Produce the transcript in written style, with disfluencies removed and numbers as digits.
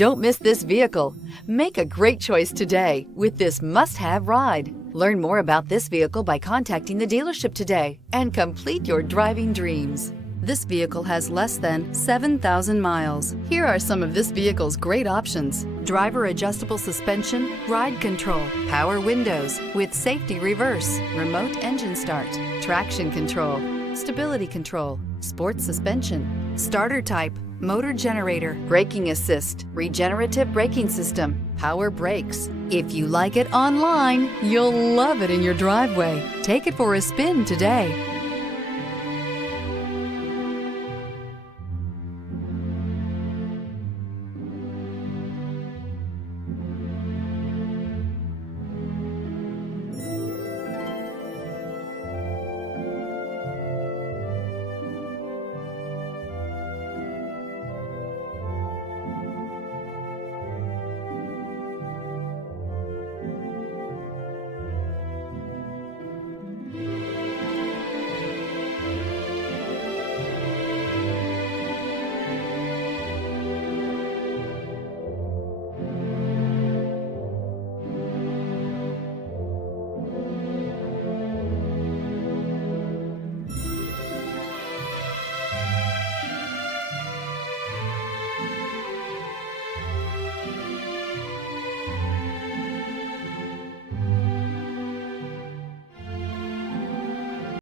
Don't miss this vehicle. Make a great choice today with this must-have ride. Learn more about this vehicle by contacting the dealership today and complete your driving dreams. This vehicle has less than 7,000 miles. Here are some of this vehicle's great options: driver adjustable suspension, ride control, power windows with safety reverse, remote engine start, traction control, stability control, sports suspension, starter type, motor generator, braking assist, regenerative braking system, power brakes. If you like it online, you'll love it in your driveway. Take it for a spin today.